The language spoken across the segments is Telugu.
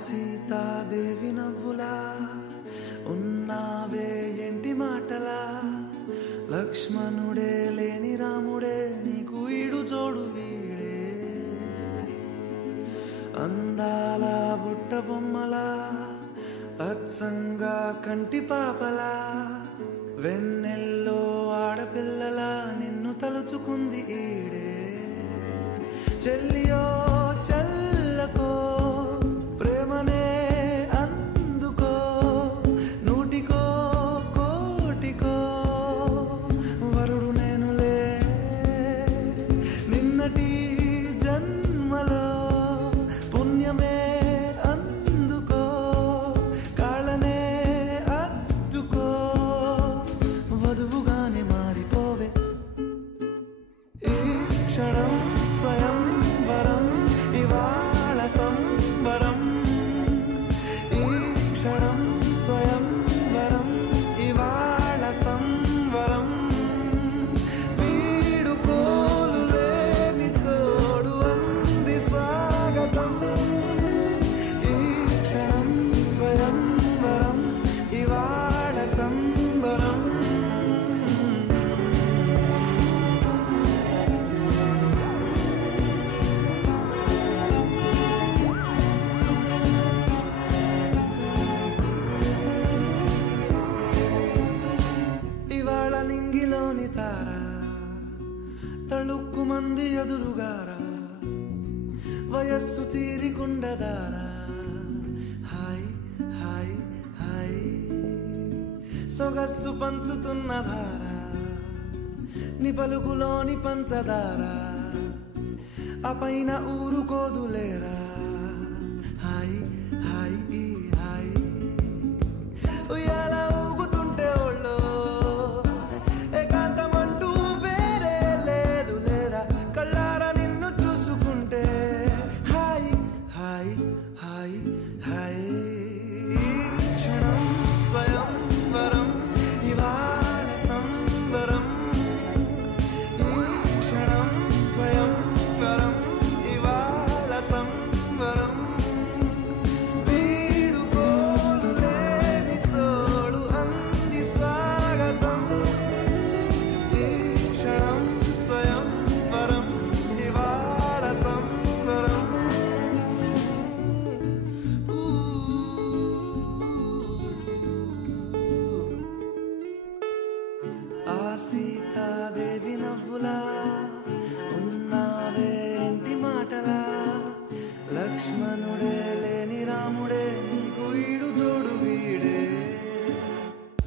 సీతాదేవి నవ్వులా ఉన్నావే ఎంటి మాటలా లక్ష్మణుడే లేని రాముడే నీకు ఈడు జోడు వీడే అందాల బుట్ట బొమ్మలా అచ్చంగా కంటి పాపలా వెన్నెల్లో ఆడపిల్లలా నిన్ను తలుచుకుంది ఈడే చెల్లియో చల్లకో ప్రేమనే అందుకో నూటికో కోటికో వరుడు నేనులే నిన్నటి జన్మలో పుణ్యమే అందుకో కాళ్ళనే అద్దుకో వధువుగానే మారిపోవే ఈ క్షణం స్వయం వరం ఇవాళ సంబరం ఈ క్షణం స్వయం వరం ఇవాళ సంవరం వీడుకోలు లేని తోడు అంది స్వాగతం ఈ క్షణం స్వయం వరం ఇవాళ సంబరం ఇవాళ నింగిలోని తార తళుక్కు మంది ఎదురుగారా వయస్సు తీరికుండదారా హాయ్ హాయ్ హాయ్ సొగస్సు పంచుతున్న ధార ని పలుకులోని పంచదార ఆ పైన ఊరుకోదులేరా హాయ్ హాయ్ ఈ హాయ్ ఉయ్యాల ఊగుతుంటే ఒళ్ళో ఏకాంతమంటూ వేరే లేదు లేరా కళ్ళారా నిన్ను చూసుకుంటే హాయ్ హాయ్ హాయ్ హాయ్ క్షణం స్వయం వరం ఇవాళ సంబరం ఈ క్షణం స్వయం వరం ఇవాళ సంబరం వీడుకోలు లేని తోడు అంది స్వాగతం ఈ క్షణం స్వయం వరం ఇవాళ సంబరం ఆ సీతాదేవి నవ్వులా ఉన్నావే ఎంటి మాటలా లక్ష్మణుడే లేని రాముడే నీకు ఈడు జోడు వీడే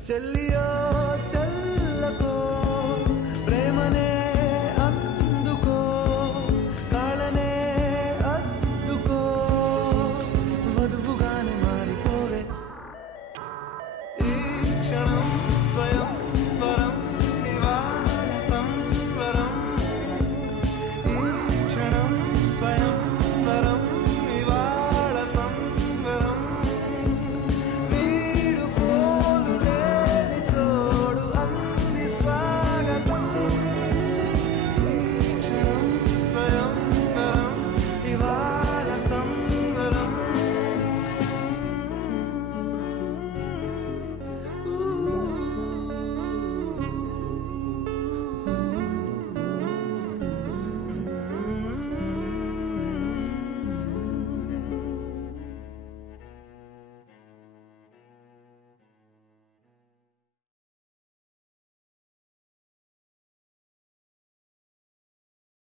చెల్లియో